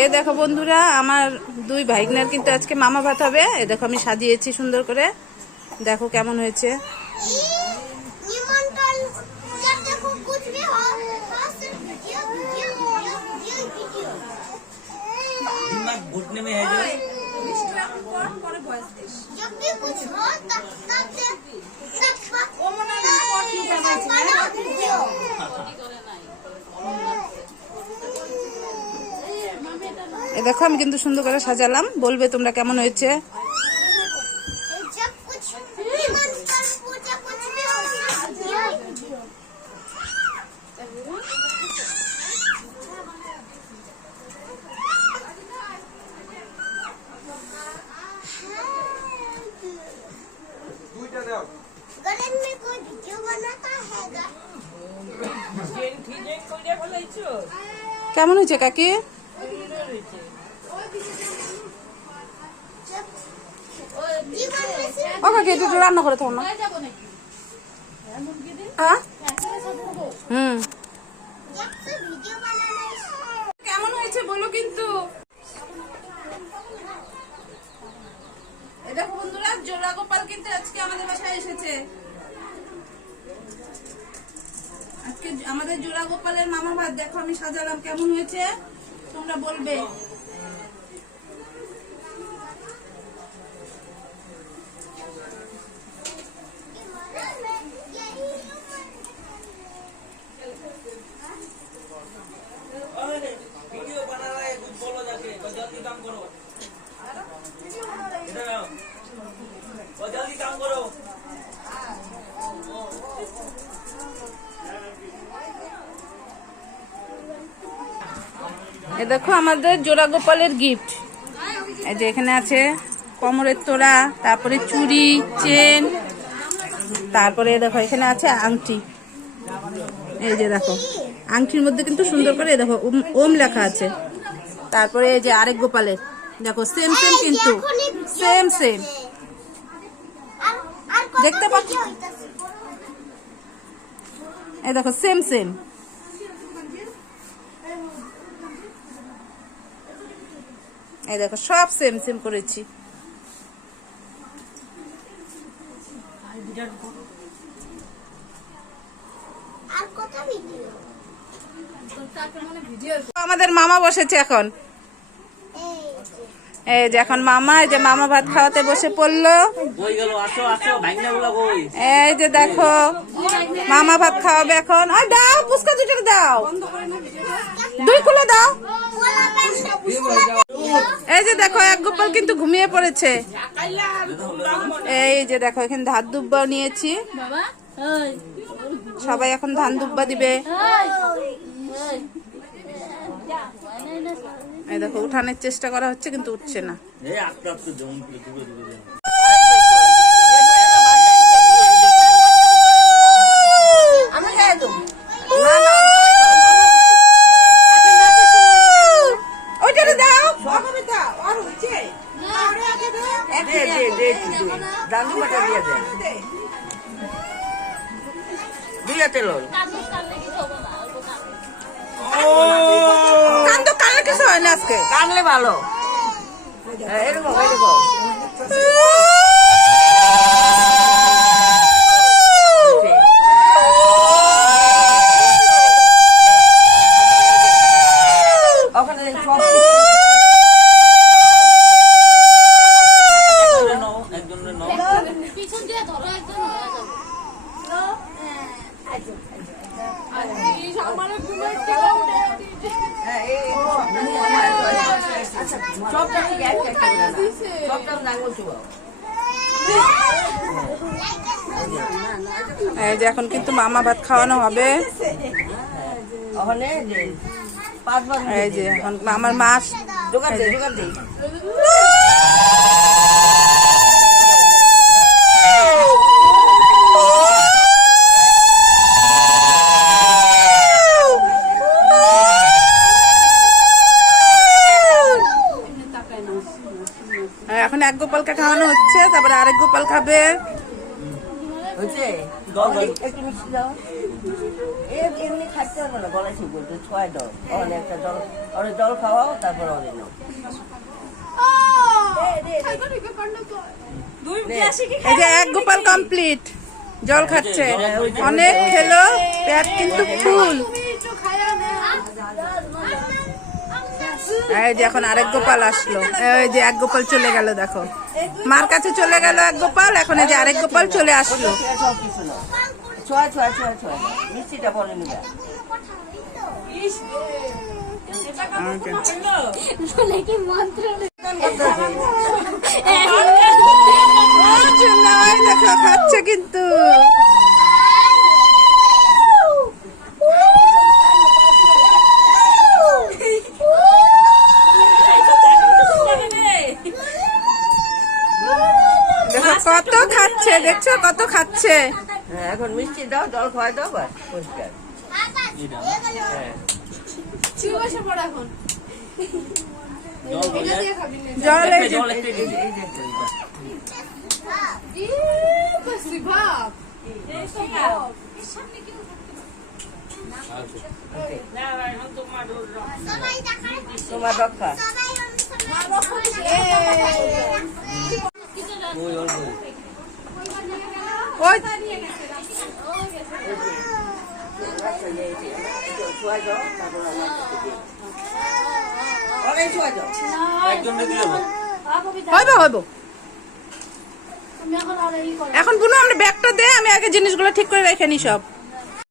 এ দেখো বন্ধুরা, আমার দুই ভাইগনার কিন্তু আজকে মামা ভাত হবে। এ দেখো আমি সাজিয়েছি সুন্দর করে, দেখো কেমন হয়েছে। এ দেখো আমি কিন্তু সুন্দর করে সাজালাম, বলবে তোমরা কেমন হয়েছে। কেমন হয়েছে কাকি? ও কাকি একটু রান্না করে থাকো না। কেমন হয়েছে বলো কিন্তু। এই দেখো বন্ধুরা, জোড়া গোপাল কিন্তু আজকে আমাদের বাসায় এসেছে। আজকে আমাদের জোড়া গোপালের মামা ভাত দেখো আমি সাজালাম, কেমন হয়েছে তোমরা বলবে। এ দেখো আমাদের জোড়া গোপালের গিফট। এই যে এখানে আছে কোমরের তোড়া, তারপরে চুড়ি, চেন, তারপরে দেখো এখানে আছে আংটি। এই যে দেখো আংটির মধ্যে কিন্তু সুন্দর করে দেখো ওম লেখা আছে। তারপরে এই যে আরেক গোপালের দেখো সেম সেম, কিন্তু সেম সেম দেখতে পাচ্ছ। এই দেখো সেম সেম। এই দেখো সব সেম সেম করেছি। আমাদের মামা বসেছে এখন। এই যে এখন মামা, এই যে মামা ভাত খাওয়াতে বসে পড়লো। এই যে দেখো মামা ভাত খাওয়াবে এখন। দাও পুচকা দুটো দাও, দুই খুলে দাও। এই যে দেখো এক গোপাল কিন্তু ঘুমিয়ে পড়েছে। এই যে দেখো এখানে ধান দুব্বাও নিয়েছি, সবাই এখন ধান দুব্বা দিবে। এই দেখো উঠানোর চেষ্টা করা হচ্ছে কিন্তু উঠছে না। কিছু হয় না আজকে, কানলে ভালো। এরকম এরকম এই যে এখন কিন্তু মামা ভাত খাওয়ানো হবে। এই যে এখন আমার মাছ এখন এক গোপালকে খাওয়ানো হচ্ছে, তারপরে আরেক গোপাল খাবে। একটু মিষ্টি দাও, এমনি খাচ্ছে খাইতে পারবে না, গলায় ঠিক বলতে ছয় দাও, ওখানে একটা জল, ওরে জল খাওয়াও, তারপর ওরে নাও। এই যে এক গোপাল কমপ্লিট, জল খাচ্ছে, অনেক খেলো, পেট কিন্তু ফুল। এই যে এখন আরেক গোপাল আসলো, এই যে এক গোপাল চলে গেল, দেখো মার কাছে চলে গেল এক গোপাল, এখন এই যে আরেক গোপাল চলে আসলো। সব কিছু নাও, ছয় ছয় ছয় ছয় নাও, মিষ্টিটা পরে নিবে। দেখো খাচ্ছে কিন্তু। দেখো কত খাচ্ছে, দেখছো কত খাচ্ছে। হ্যাঁ, এখন মিষ্টি দাও, জল খাওয়াই দাও, বাস পরিষ্কার। হ্যাঁ, জল এই যে তোমার রক্ষা। ওই ছয় দাও, তারপর ওরে ছয় দাও। হইব হইব। এখন বুনু আমরা ব্যাগটা দে, আমি আগে জিনিসগুলো ঠিক করে রেখে নি সব।